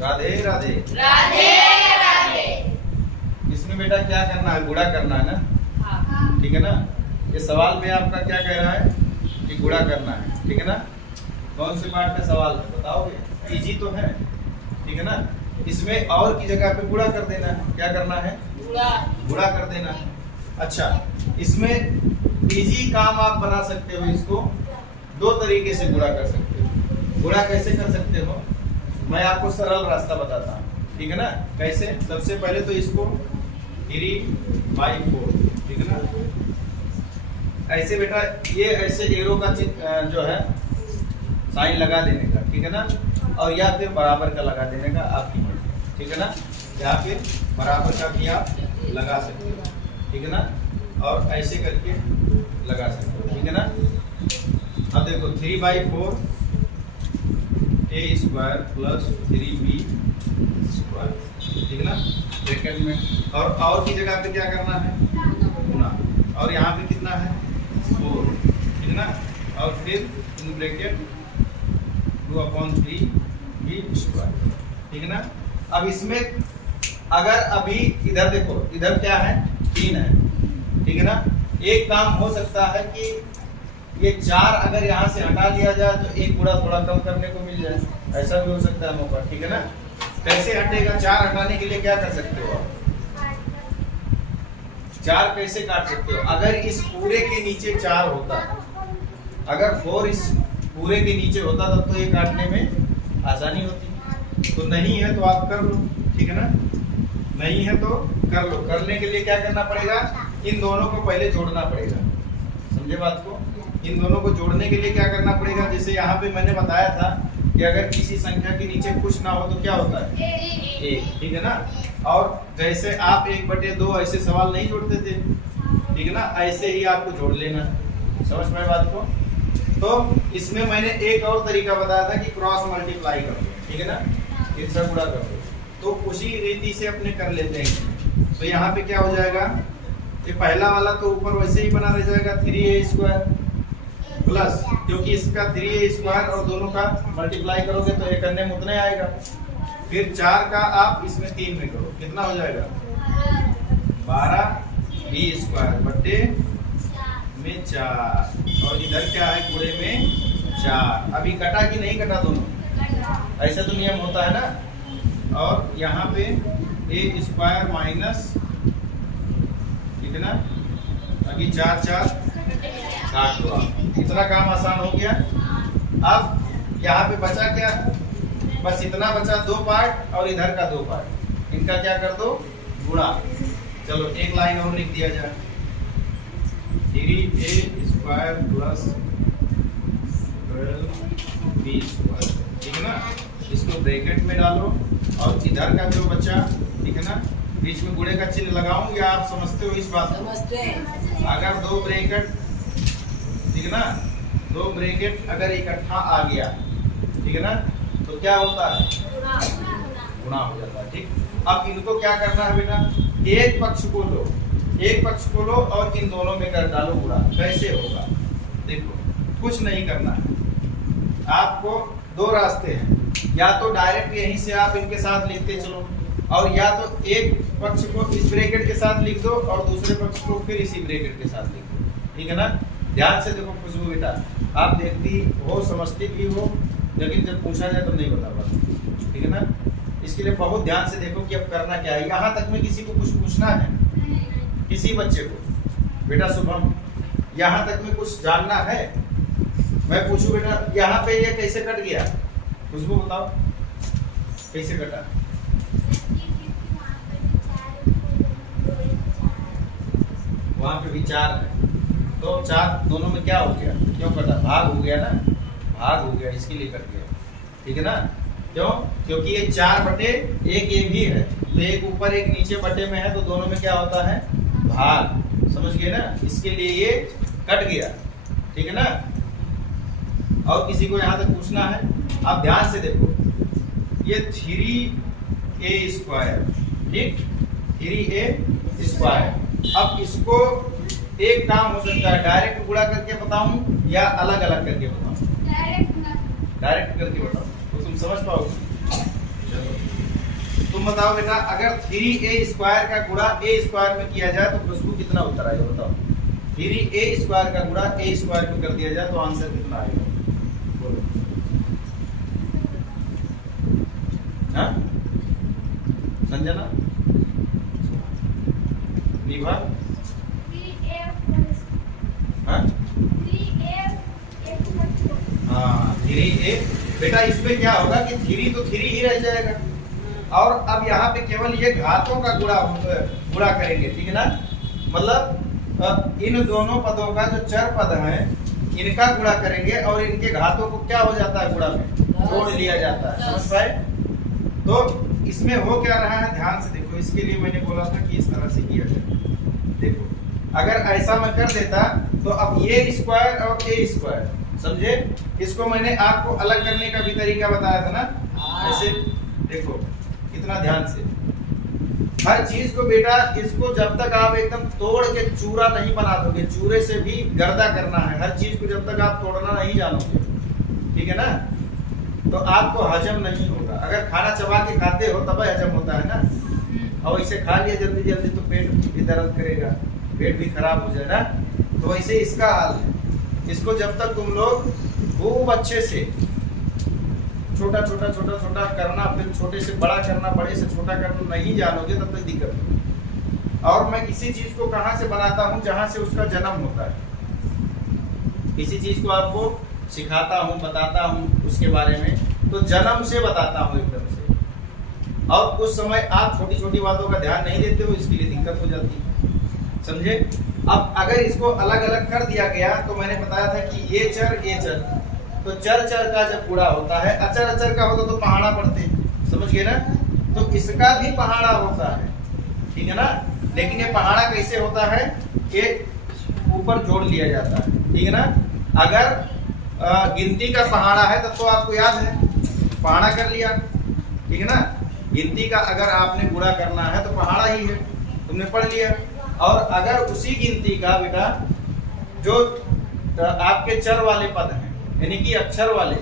राधे राधे। राधे राधे। इसमें बेटा क्या करना है? गुणा करना है ना। हाँ। ठीक है ना। ये सवाल में आपका क्या कह रहा है कि गुणा करना है। ठीक है ना। कौन से पार्ट का सवाल है बताओगे? इजी तो है। ठीक है ना। इसमें और की जगह पे गुणा कर देना है। क्या करना है? गुणा कर देना है। अच्छा, इसमें इजी काम आप बना सकते हो। इसको दो तरीके से गुणा कर सकते हो। गुणा कैसे कर सकते हो? मैं आपको सरल रास्ता बताता हूँ। ठीक है ना। कैसे? सबसे पहले तो इसको 3/4, ठीक है ना। ऐसे बेटा ये ऐसे एरो का जो है साइन लगा देने का। ठीक है ना। और या फिर बराबर का लगा देने का, आपकी मर्जी। ठीक है ना। या फिर बराबर का भी आप लगा सकते हो। ठीक है ना। और ऐसे करके लगा सकते हो। ठीक है ना। अब देखो 3/4 a square plus 3b square. ठीक है ना। ब्रैकेट में और की जगह पे क्या करना है? गुणा। और यहाँ पे कितना है? 4। ठीक है ना। और फिर इन ब्रैकेट 2/3 b स्क्वायर। ठीक है ना। अब इसमें अगर अभी इधर देखो, इधर क्या है? 3 है। ठीक है ना। एक काम हो सकता है कि ये 4 अगर यहाँ से हटा दिया जाए तो एक गुणा थोड़ा कम करने को मिल जाए। ऐसा भी हो सकता है मौका। ठीक है ना। कैसे हटेगा? 4 हटाने के लिए क्या कर सकते हो आप? 4 कैसे काट सकते हो? अगर इस पूरे के नीचे 4 होता, अगर 4 इस पूरे के नीचे होता तब तो ये काटने में आसानी होती। तो नहीं है तो आप कर लो। ठीक है ना। नहीं है तो कर लो। करने के लिए क्या करना पड़ेगा? इन दोनों को पहले जोड़ना पड़ेगा। समझे बात को? इन दोनों को जोड़ने के लिए क्या करना पड़ेगा? जैसे यहाँ पे मैंने बताया था कि अगर किसी संख्या के नीचे कुछ ना हो तो क्या होता है? 1। ठीक है ना। और जैसे आप 1/2 ऐसे सवाल नहीं जोड़ते थे। ठीक है ना। ऐसे ही आपको जोड़ लेना है। समझ पाए बात को? तो इसमें मैंने एक और तरीका बताया था कि क्रॉस मल्टीप्लाई कर दो। ठीक है ना। इनसे गुणा कर दो। तो उसी रीति से अपने कर लेते हैं। तो यहाँ पे क्या हो जाएगा? ये पहला वाला तो ऊपर वैसे ही बना रह जाएगा 3a स्क्वायर प्लस, क्योंकि इसका 3a स्क्वायर और दोनों का मल्टीप्लाई करोगे तो एक करने में उतना आएगा। फिर 4 का आप इसमें 3 में करो, कितना हो जाएगा? 12b स्क्वायर बट्टे में 4। और इधर क्या है? गुणे में 4। अभी कटा कि नहीं कटा दोनों? ऐसा तो नियम होता है ना। और यहाँ पे a स्क्वायर माइनस, ठीक है ना। अभी 4 काट दो आप। इतना काम आसान हो गया। अब यहाँ पे बचा क्या? बस इतना बचा, 2 पार्ट और इधर का 2 पार्ट। इनका क्या कर दो? गुणा। चलो एक लाइन और लिख दिया जाए। 3a square plus 12b square. ठीक है ना। इसको ब्रैकेट में डालो और इधर का जो बचा, ठीक है ना, बीच में गुणे का चिन्ह लगाऊं या आप समझते हो इस बात को? समझते हैं। अगर 2 ब्रैकेट, ठीक है ना, 2 ब्रैकेट अगर इकट्ठा आ गया, ठीक है ना, तो क्या होता है? गुणा हो जाता है। ठीक। अब इनको क्या करना है बेटा? एक पक्ष को लो, एक पक्ष को लो और इन दोनों में कर डालो गुणा। कैसे होगा? देखो, कुछ नहीं करना है आपको। 2 रास्ते हैं। या तो डायरेक्ट यहीं से आप इनके साथ लिखते चलो, और या तो एक पक्ष को इस ब्रैकेट के साथ लिख दो और दूसरे पक्ष को फिर इसी ब्रैकेट के साथ लिख दो। ठीक है ना। ध्यान से देखो खुशबू बेटा, आप देखती हो, समझती भी हो, लेकिन जब पूछा जाए तो नहीं बता पाते। ठीक है ना। इसके लिए बहुत ध्यान से देखो कि अब करना क्या है। यहाँ तक में किसी को कुछ पूछना है? किसी बच्चे को? बेटा शुभम, यहाँ तक में कुछ जानना है? मैं पूछूं बेटा, यहाँ पे ये कैसे कट गया? खुशबू बताओ कैसे कटा? वहां पे भी 4 है, तो 4 दोनों में क्या हो गया? क्यों कटा? भाग हो गया ना। भाग हो गया, इसके लिए कट गया। ठीक है ना। क्यों? क्योंकि ये 4/1 ये भी है, तो एक ऊपर एक नीचे बटे में है, तो दोनों में क्या होता है? भाग। समझ गए ना। इसके लिए ये कट गया। ठीक है ना। और किसी को यहाँ तक पूछना है? आप ध्यान से देखो, ये 3a स्क्वायर, ठीक, 3a स्क्वायर। अब इसको एक काम हो सकता है, डायरेक्ट गुणा करके बताऊं या अलग अलग करके बताऊं? डायरेक्ट करके बताओ तो तुम समझ पाओगे। चलो बताओ बेटा, अगर 3a² का गुणा a² में किया जाए तो खुशबू कितना उत्तर आएगा बताओ। 3a² का गुणा a² में कर दिया जाए तो आंसर कितना आएगा बोलो। हाँ संजना, निभा, हाँ 3a। बेटा इसमें क्या होगा कि 3 तो 3 ही रह जाएगा, और अब यहाँ पे केवल ये घातों का गुणा करेंगे, ठीक है ना। मतलब इन दोनों पदों का जो चर पद है इनका गुणा करेंगे और इनके घातों को क्या हो जाता है गुणा में जोड़ लिया जाता है, समझ पाए। तो इसमें हो क्या रहा है ध्यान से देखो, इसके लिए मैंने बोला था कि इस तरह से किया जाए। देखो अगर ऐसा मैं कर देता तो अब ये स्क्वायर और ए स्क्वायर, समझे, इसको मैंने आपको अलग करने का भी तरीका बताया था ना। ऐसे देखो कितना ध्यान से, हर चीज को बेटा इसको जब तक आप एकदम तोड़ के चूरा नहीं बना दोगे, चूरे से भी गर्दा करना है हर चीज को, जब तक आप तोड़ना नहीं जानोगे, ठीक है ना, तो आपको हजम नहीं होगा। अगर खाना चबा के खाते हो तब हजम होता है ना, और इसे खा लिया जल्दी जल्दी तो पेट भी दर्द करेगा, पेट भी खराब हो जाए ना। तो वैसे इसका हाल है, इसको जब तक तुम लोग खूब अच्छे से छोटा छोटा छोटा छोटा करना, फिर छोटे से बड़ा करना, बड़े से छोटा करना नहीं जानोगे तब तक दिक्कत होगी। और मैं किसी चीज को कहां से बनाता हूं, जहां से उसका जन्म होता है। किसी चीज को आपको सिखाता हूं, बताता हूं उसके बारे में, तो जन्म से बताता हूं एकदम से, और उस समय आप छोटी छोटी बातों का ध्यान नहीं देते हो, इसके लिए दिक्कत हो जाती है, समझे। अब अगर इसको अलग अलग कर दिया गया तो मैंने बताया था कि ये चर, तो चर चर का जब गुणा होता है, अचर अचर का होता तो पहाड़ा पढ़ते, समझ गए ना। तो इसका भी पहाड़ा होता है, ठीक है ना। लेकिन ये पहाड़ा कैसे होता है, ये ऊपर जोड़ लिया जाता है, ठीक है ना। अगर गिनती का पहाड़ा है तब तो आपको याद है, पहाड़ा कर लिया, ठीक है ना। गिनती का अगर आपने गुणा करना है तो पहाड़ा ही है, तुमने पढ़ लिया। और अगर उसी गिनती का बेटा जो आपके चर वाले पद हैं, यानी कि अक्षर वाले,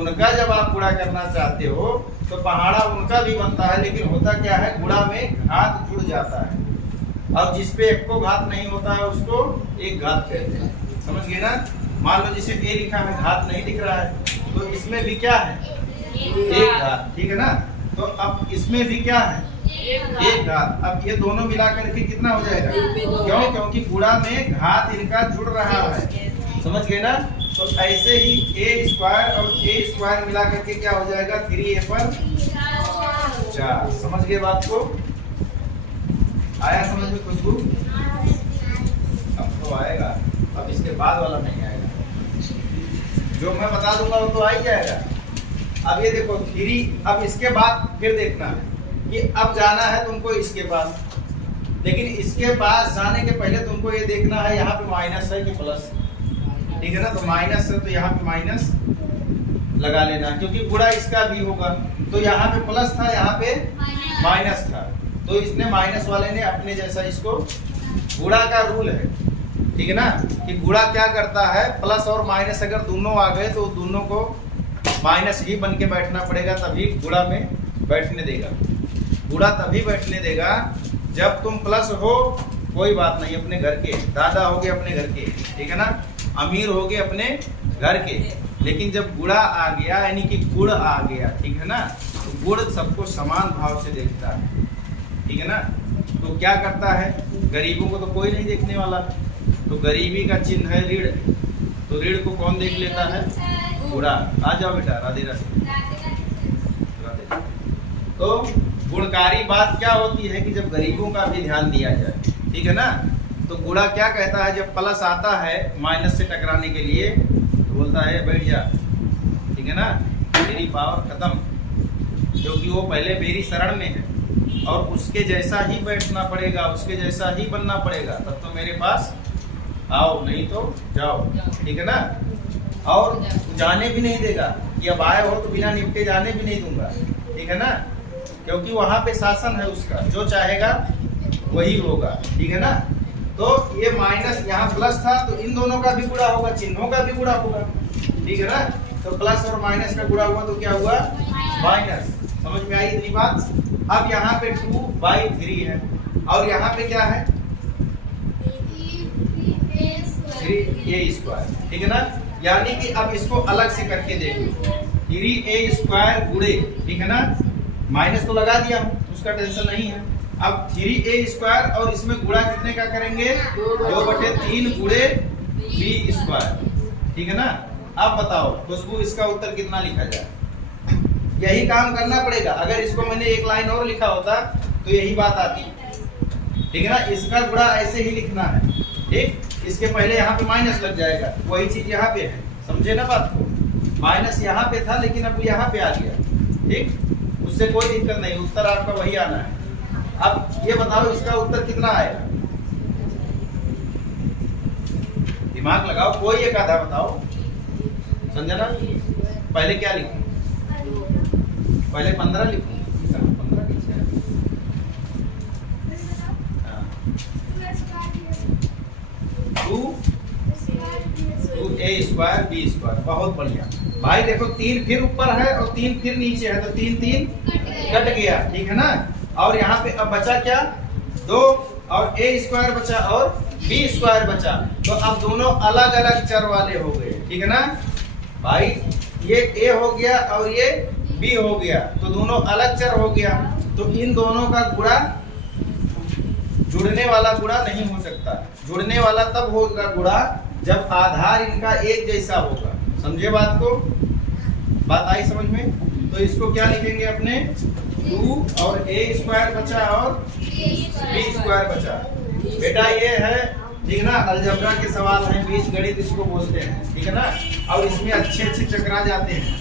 उनका जब आप गुणा करना चाहते हो तो पहाड़ा उनका भी बनता है, लेकिन होता क्या है गुणा में घात जुड़ जाता है, और जिसपे एक को घात नहीं होता है उसको एक घात कहते हैं, समझ गए ना। मान लो जिसे ए लिखा है घात नहीं दिख रहा है तो इसमें भी क्या है एक घात, ठीक है ना। तो अब इसमें भी क्या है एक घात। अब ये दोनों मिला करके कितना हो जाएगा, क्यों, क्योंकि गुणा में घात इनका जुड़ रहा है, समझ गए ना। तो ऐसे ही a² और a² मिला करके क्या हो जाएगा 3a पर 4, समझ गए बात को, आया समझ में खुशबू। अब तो आएगा, अब इसके बाद वाला नहीं आएगा, जो मैं बता दूंगा वो तो आ ही जाएगा। अब ये देखो 3, अब इसके बाद फिर देखना है कि अब जाना है तुमको इसके पास, लेकिन इसके पास जाने के पहले तुमको ये देखना है यहाँ पे माइनस है कि प्लस, ठीक है ना। तो माइनस है तो यहाँ पे माइनस लगा लेना, क्योंकि गुणा इसका भी होगा। तो यहाँ पे प्लस था, यहाँ पे माइनस था, तो इसने माइनस वाले ने अपने जैसा इसको, गुणा का रूल है, ठीक है ना, कि गुणा क्या करता है, प्लस और माइनस अगर दोनों आ गए तो दोनों को माइनस ही बन के बैठना पड़ेगा, तभी गुणा में बैठने देगा। गुणा तभी बैठने देगा जब तुम प्लस हो, कोई बात नहीं, अपने घर के दादा होगे, अपने घर के, ठीक है ना, अमीर होगे अपने घर के, लेकिन जब गुणा आ गया यानी कि गुण आ गया, ठीक है ना, तो गुण सबको समान भाव से देखता है, ठीक है ना। तो क्या करता है, गरीबों को तो कोई नहीं देखने वाला, तो गरीबी का चिन्ह है ऋण, तो ऋण को कौन देख लेता है, गुणा। आ जाओ बेटा, राधे राधे। तो गुणकारी बात क्या होती है कि जब गरीबों का भी ध्यान दिया जाए, ठीक है ना। तो गुणा क्या कहता है, जब प्लस आता है माइनस से टकराने के लिए तो बोलता है बैठ जा, ठीक है ना, मेरी पावर खत्म, क्योंकि वो पहले मेरी शरण में है और उसके जैसा ही बैठना पड़ेगा, उसके जैसा ही बनना पड़ेगा, तब तो मेरे पास आओ, नहीं तो जाओ, ठीक है ना। और जाने भी नहीं देगा कि अब आए हो तो बिना निपटे जाने भी नहीं दूंगा, ठीक है ना, क्योंकि वहां पे शासन है उसका, जो चाहेगा वही होगा, ठीक है ना। तो ये माइनस यहाँ प्लस था तो इन दोनों का भी गुणा होगा, चिन्हों का भी गुणा होगा, ठीक है ना। तो प्लस और माइनस का गुणा हुआ तो क्या हुआ माइनस, समझ में आई इतनी बात। अब यहाँ पे 2/3 है और यहाँ पे क्या है 3a², ठीक है ना। यानी कि अब इसको अलग से करके देखो 3a² गुणे, ठीक है ना, माइनस तो लगा दिया हूं, उसका टेंशन नहीं है। अब 3a² और इसमें गुणा कितने का करेंगे 2/3 गुणे b², ठीक है ना। अब बताओ खुशबू इसका उत्तर कितना लिखा जाए। यही काम करना पड़ेगा, अगर इसको मैंने एक लाइन और लिखा होता तो यही बात आती, ठीक है ना। इसका गुणा ऐसे ही लिखना है, ठीक। इसके पहले यहाँ पे माइनस लग जाएगा, वही चीज यहाँ पे है, समझे ना बात को। माइनस यहाँ पे था लेकिन अब यहाँ पे आ गया, ठीक। उससे कोई दिक्कत नहीं, उत्तर आपका वही आना है। अब ये बताओ इसका उत्तर कितना आएगा, दिमाग लगाओ, कोई एक आधा बताओ, समझा ना। पहले क्या लिखूं, पहले 15 लिखूं, 15 नीचे है। हाँ। 2a² b², बहुत बढ़िया भाई। देखो 3 फिर ऊपर है और 3 फिर नीचे है, तो 3 3 कट गया, ठीक है ना। और यहाँ पे अब बचा क्या 2 और a² बचा और b² बचा, तो अब दोनों अलग अलग चर वाले हो गए, ठीक है ना भाई। ये a हो गया और ये b हो गया, तो दोनों अलग चर हो गया। तो इन दोनों का गुणा, जुड़ने वाला गुणा नहीं हो सकता। जुड़ने वाला तब होगा गुणा जब आधार इनका एक जैसा होगा, समझे बात को, बात आई समझ में। तो इसको क्या लिखेंगे अपने 2 और a² बचा और b² बचा। बेटा ये है, ठीक ना, अलजेब्रा के सवाल हैं, बीजगणित इसको बोलते हैं, ठीक है ना। और इसमें अच्छे अच्छे चकरा जाते हैं,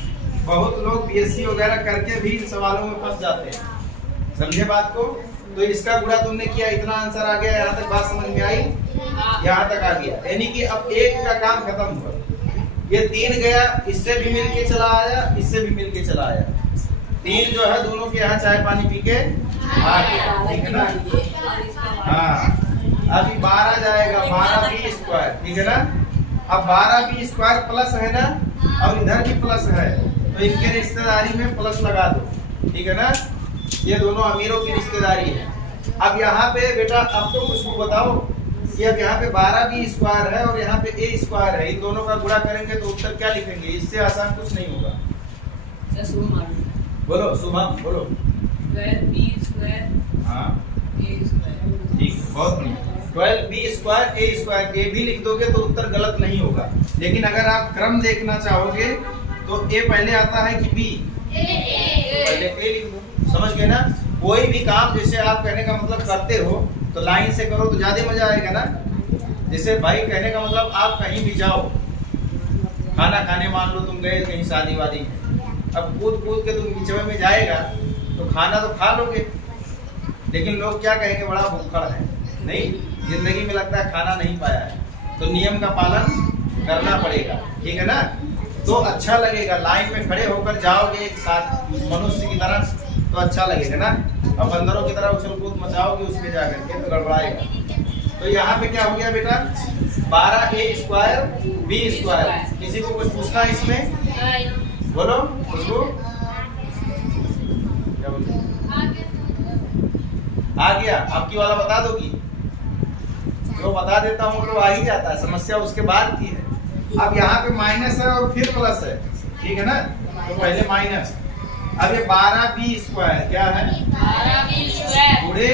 बहुत लोग बीएससी वगैरह करके भी इन सवालों में फंस जाते हैं, समझे बात को। तो इसका गुणा तुमने किया, इतना आंसर आ गया, यहाँ तक बात समझ में आई, यहाँ तक आ गया। यानी कि अब एक का काम खत्म हुआ। ये 3 गया, इससे भी मिल के चला आया, इससे भी मिल के चला आया। 3 जो है दोनों के यहाँ चाय पानी पी के आ गया, ठीक है ना। हाँ, अभी 12 जाएगा, 12b², ठीक है ना। अब 12b² प्लस है ना, और इधर भी प्लस है, तो इनके रिश्तेदारी में प्लस लगा दो, ठीक है ना। ये दोनों अमीरों की रिश्तेदारी है। अब यहाँ पे बेटा अब तो कुछ बताओ, ये अब यहाँ पे 12b² है और यहाँ पे a² है, इन दोनों का गुणा करेंगे तो उत्तर क्या लिखेंगे, इससे आसान कुछ नहीं होगा। बोलो शुभम, बोलो। हाँ ठीक, बहुत बढ़िया। 12b² a², ये भी लिख दोगे तो उत्तर गलत नहीं होगा। लेकिन अगर आप क्रम देखना चाहोगे तो a पहले आता है कि b, पहले a लिख दो, समझ गए ना। कोई भी काम जैसे आप कहने का मतलब करते हो तो लाइन से करो तो ज्यादा मजा आएगा ना। जैसे भाई कहने का मतलब आप कहीं भी जाओ खाना खाने, मान लो तुम गए कहीं शादी वादी में, अब कूद कूद के तुम बीच में जाएगा तो खाना तो खा लोगे, लेकिन लोग क्या कहेंगे बड़ा भूखड़ है, नहीं, जिंदगी में लगता है खाना नहीं पाया है। तो नियम का पालन करना पड़ेगा, ठीक है ना। तो अच्छा लगेगा, लाइन में खड़े होकर जाओगे एक साथ मनुष्य की तरह तो अच्छा लगेगा ना। अब बंदरों की तरह उछल कूद मचाओगे उसमें जाकर के तो गड़बड़ाएगा। तो यहाँ पे क्या हो गया बेटा 12a² b²। किसी को कुछ पूछना है इसमें, बोलो खुशबू, क्या बोलो, आ गया। आपकी वाला बता दोगी, जो बता देता हूँ तो आ ही जाता है, समस्या उसके बाद की है। अब यहाँ पे माइनस है और फिर प्लस है, ठीक है ना। तो पहले माइनस, अब ये 12b² क्या है 12b² गुणे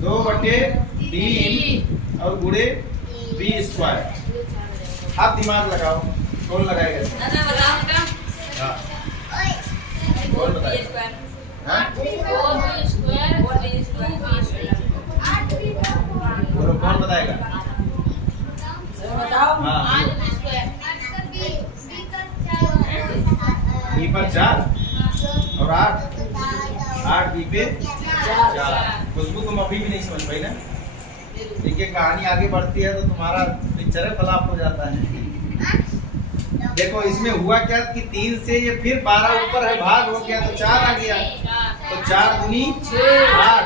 2/3 और गुणे b²। आप दिमाग लगाओ, कौन लगाएगा? हाँ कौन बताएगा? हाँ बोलो कौन बताएगा? हाँ b पर 4 और 8 b पे 4। खुशबू तुम अभी भी नहीं समझ पाई ना। देखिए कहानी आगे बढ़ती है तो तुम्हारा पिक्चर फ्लॉप हो जाता है। देखो इसमें हुआ क्या कि 3 से ये फिर 12 ऊपर है, भाग हो गया तो 4 आ गया, तो 4 दूनी 8,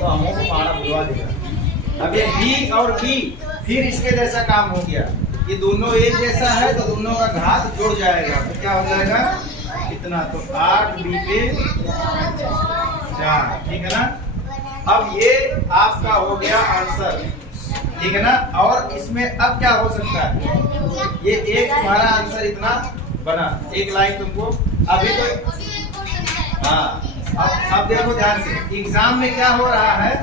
तो हमों को पहाड़ा बुलवा देगा। अब ये b और b फिर इसके जैसा काम हो गया, ये दोनों एक जैसा है तो दोनों का घात जुड़ जाएगा, तो क्या हो जाएगा कि इतना, तो 8 b पे 4, ठीक है ना। अब ये आपका हो गया आंसर, ठीक है ना। और इसमें अब क्या हो सकता है, ये एक तुम्हारा आंसर इतना बना, एक लाइन तुमको अभी तो। हाँ, अब देखो ध्यान से, एग्जाम में क्या हो रहा है,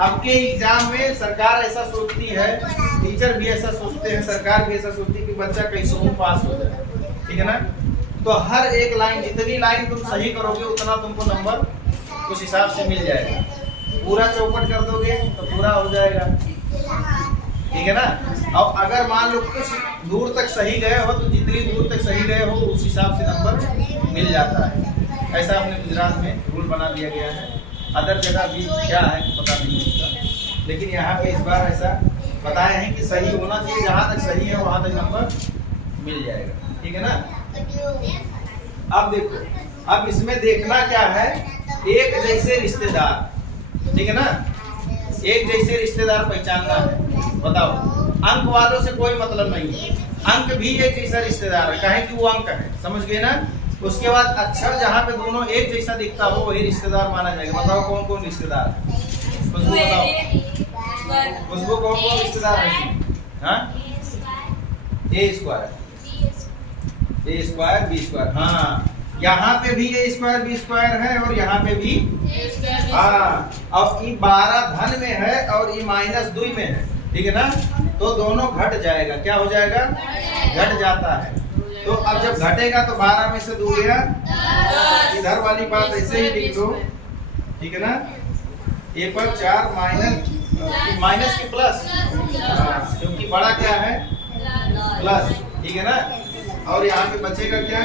अब के एग्जाम में सरकार ऐसा सोचती है, टीचर भी ऐसा सोचते हैं, सरकार भी ऐसा सोचती है कि बच्चा कैसे हो पास हो जाए, ठीक है ना। तो हर एक लाइन, जितनी लाइन तुम सही करोगे उतना तुमको नंबर उस हिसाब से मिल जाएगा। पूरा चौपट कर दोगे तो पूरा हो जाएगा, ठीक है ना। अब अगर मान लो कुछ दूर तक सही गए हो तो जितनी दूर तक सही गए हो उस हिसाब से नंबर मिल जाता है। ऐसा अपने गुजरात में रूल बना दिया गया है, अदर जगह भी क्या है पता नहीं इसका, लेकिन यहाँ पे इस बार ऐसा बताया है कि सही होना चाहिए, जहाँ तक सही है वहाँ तक नंबर मिल जाएगा, ठीक है ना। अब देखो, अब इसमें देखना क्या है, एक जैसे रिश्तेदार, ठीक है ना, एक जैसे रिश्तेदार पहचानना है। बताओ, अंक वालों से कोई मतलब नहीं है, अंक भी एक जैसा रिश्तेदार है, कहे कि वो अंक है, समझ गए ना। उसके बाद अक्षर जहाँ पे दोनों एक जैसा दिखता हो वही रिश्तेदार माना जाएगा। बताओ कौन कौन रिश्तेदार है, खुशबू बताओ, खुशबू कौन कौन रिश्तेदार है। हाँ, ए स्क्वायर, ए स्क्वायर बी स्क्वायर, हाँ यहाँ पे भी ए स्क्वायर बी स्क्वायर है और यहाँ पे भी, हाँ। अब ये 12 धन में है और ये -2 में है, ठीक है ना, तो दोनों घट जाएगा। क्या हो जाएगा, घट जाता है। तो अब जब घटेगा तो 12 में से 2 गया, इधर वाली बात ऐसे ही लिख लो, ठीक है ना। ए पर 4 माइनस के प्लस, क्योंकि बड़ा क्या है प्लस, ठीक है ना। और यहाँ पे बचेगा क्या,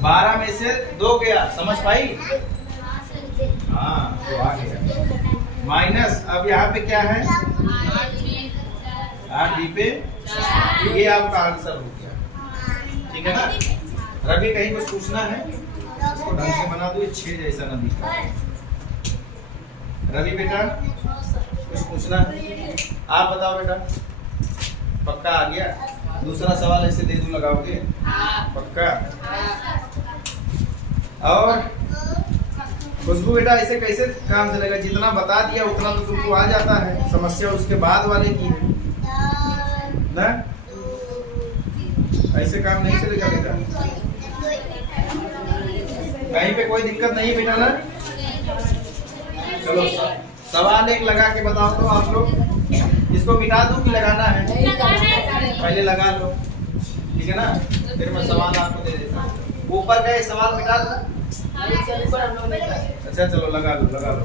12 में से 2 गया, समझ पाई। हाँ, तो आ गया माइनस। अब यहाँ पे क्या है, 8 b पे, ये आपका आंसर हो गया, ठीक है ना। रवि कहीं कुछ पूछना है, इसको ढंग से बना दो, 6 जैसा ना दिखा। रवि बेटा कुछ पूछना है, आप बताओ बेटा, पक्का आ गया। दूसरा सवाल ऐसे दे दूं, लगाओगे पक्का। और खुशबू बेटा ऐसे कैसे काम चलेगा, जितना बता दिया उतना तो तुमको आ जाता है, समस्या उसके बाद वाले की है ना, ऐसे काम नहीं चलेगा बेटा। कहीं पे कोई दिक्कत नहीं बेटा ना। चलो सवाल एक लगा के बताओ तो आप लोग, इसको मिटा दूं कि लगाना है, पहले लगा लो, ठीक है ना, फिर मैं सवाल आपको दे देता हूँ। ऊपर का ये सवाल मिटा दूं, अच्छा चलो लगा लो, लगा लो।